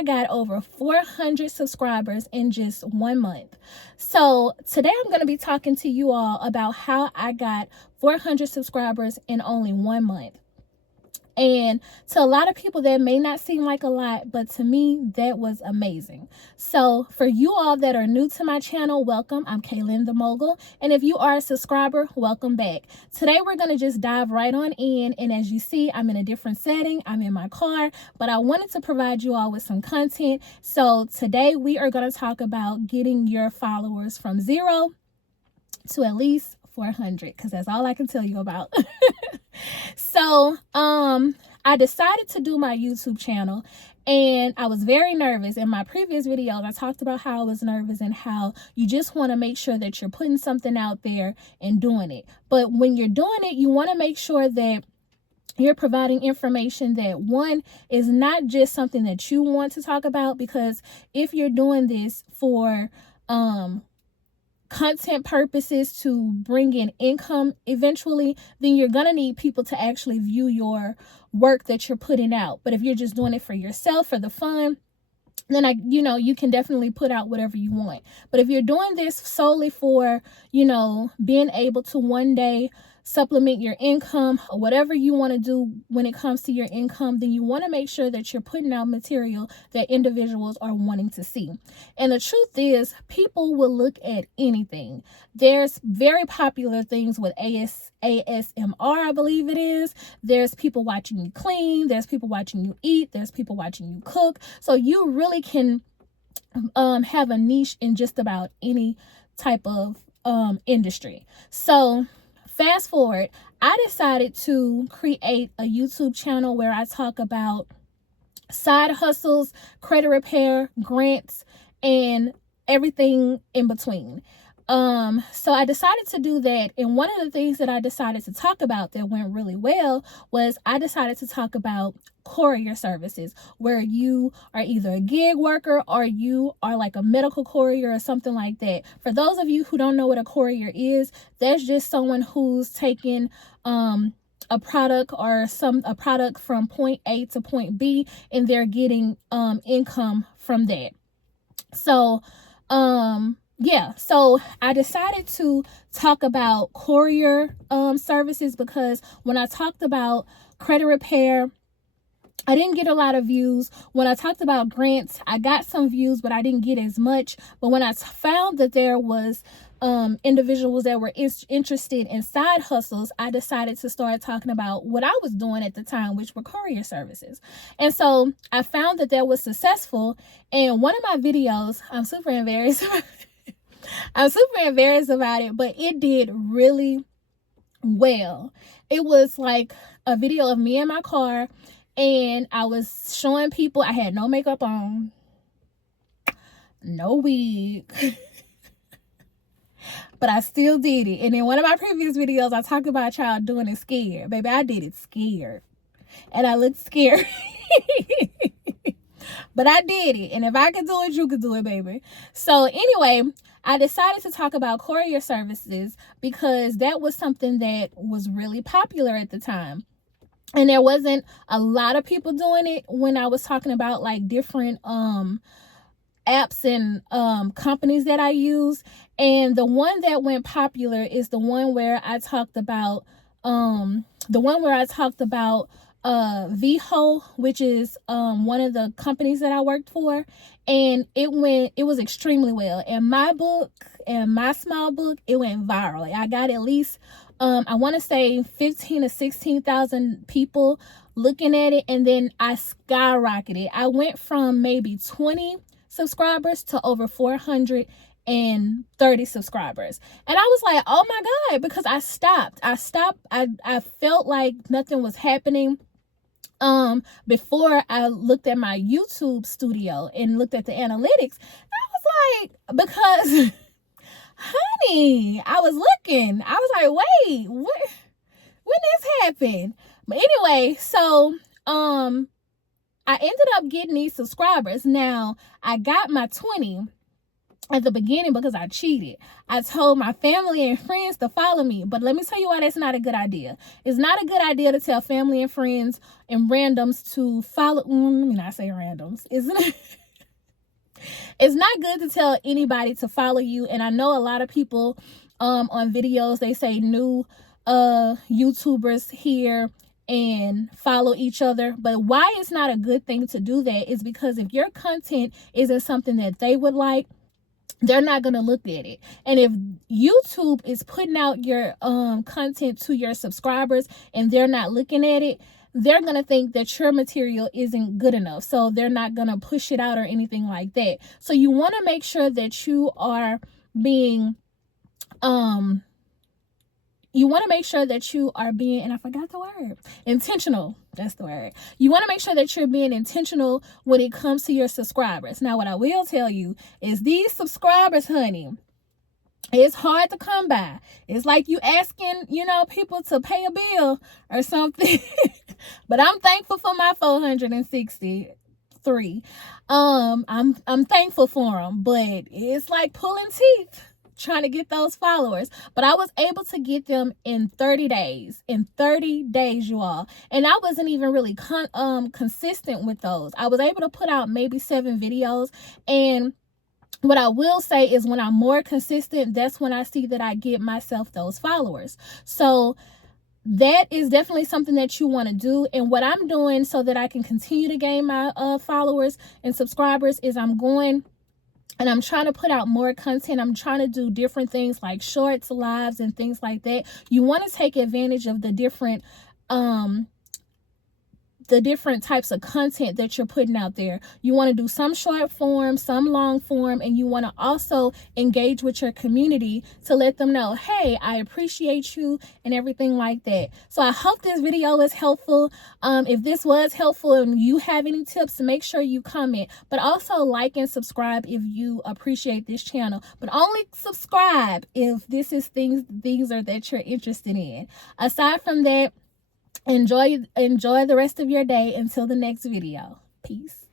I got over 400 subscribers in just 1 month. So today I'm going to be talking to you all about how I got 400 subscribers in only 1 month. And to a lot of people, that may not seem like a lot, but to me, that was amazing. So for you all that are new to my channel, welcome. I'm Kaylin the Mogul. And if you are a subscriber, welcome back. Today, we're going to just dive right on in. And as you see, I'm in a different setting. I'm in my car, but I wanted to provide you all with some content. So today, we are going to talk about getting your followers from 0 to at least 400, because that's all I can tell you about. So, I decided to do my YouTube channel, and I was very nervous. In my previous videos, I talked about how I was nervous and how you just want to make sure that you're putting something out there and doing it. But when you're doing it, you want to make sure that you're providing information that, one, is not just something that you want to talk about, because if you're doing this for, content purposes to bring in income eventually, then you're gonna need people to actually view your work that you're putting out. But if you're just doing it for yourself, for the fun, then you can definitely put out whatever you want. But if you're doing this solely for, being able to one day supplement your income or whatever you want to do when it comes to your income, then you want to make sure that you're putting out material that individuals are wanting to see. And the truth is, people will look at anything. There's very popular things with ASMR, I believe it is. There's people watching you clean. There's people watching you eat. There's people watching you cook. So you really can have a niche in just about any type of industry. So fast forward, I decided to create a YouTube channel where I talk about side hustles, credit repair, grants, and everything in between. So I decided to do that. And one of the things that I decided to talk about that went really well was I decided to talk about courier services, where you are either a gig worker or you are like a medical courier or something like that. For those of you who don't know what a courier is, that's just someone who's taking a product from point A to point B, and they're getting income from that. So so I decided to talk about courier services, because when I talked about credit repair, I didn't get a lot of views. When I talked about grants, I got some views, but I didn't get as much. But when I found that there was individuals that were interested in side hustles, I decided to start talking about what I was doing at the time, which were courier services. And so I found that was successful. And one of my videos, I'm super embarrassed about it, but it did really well. It was like a video of me in my car, and I was showing people I had no makeup on, no wig, but I still did it. And in one of my previous videos, I talked about y'all doing it scared. Baby, I did it scared, and I looked scared. But I did it. And if I could do it, you could do it, baby. So anyway, I decided to talk about courier services because that was something that was really popular at the time. And there wasn't a lot of people doing it when I was talking about like different apps and companies that I use. And the one that went popular is the one where I talked about VHO, which is one of the companies that I worked for, and it was extremely well. In my book, in my small book, it went viral. I got at least I want to say 15 to 16,000 people looking at it, and then I skyrocketed. I went from maybe 20 subscribers to over 430 subscribers. And I was like, oh my God, because I stopped. I felt like nothing was happening. Before I looked at my YouTube studio and looked at the analytics, I was like, because honey, I was looking, I was like, wait, when this happened? But anyway, so I ended up getting these subscribers. Now I got my 20, at the beginning because I cheated. I told my family and friends to follow me. But let me tell you why that's not a good idea. It's not a good idea to tell family and friends and randoms to follow. Let me not say randoms, isn't it? It's not good to tell anybody to follow you. And I know a lot of people on videos, they say new YouTubers here and follow each other. But why it's not a good thing to do that is because if your content isn't something that they would like, they're not going to look at it. And if YouTube is putting out your content to your subscribers and they're not looking at it, they're going to think that your material isn't good enough. So they're not going to push it out or anything like that. So you want to make sure that you are being and I forgot the word, intentional. That's the word. You want to make sure that you're being intentional when it comes to your subscribers. Now, what I will tell you is these subscribers, honey, it's hard to come by. It's like you asking, people to pay a bill or something. But I'm thankful for my 463. I'm thankful for them, but it's like pulling teeth trying to get those followers. But I was able to get them in 30 days. In 30 days, you all. And I wasn't even really consistent with those. I was able to put out maybe 7 videos. And what I will say is when I'm more consistent, that's when I see that I get myself those followers. So that is definitely something that you want to do. And what I'm doing so that I can continue to gain my followers and subscribers is I'm going and I'm trying to put out more content. I'm trying to do different things like shorts, lives, and things like that. You want to take advantage of the different types of content that you're putting out there. You want to do some short form, some long form, and you want to also engage with your community to let them know, hey, I appreciate you and everything like that. So I hope this video was helpful. If this was helpful and you have any tips, make sure you comment, but also like and subscribe if you appreciate this channel, but only subscribe if this is things are that you're interested in. Aside from that, enjoy the rest of your day until the next video. Peace.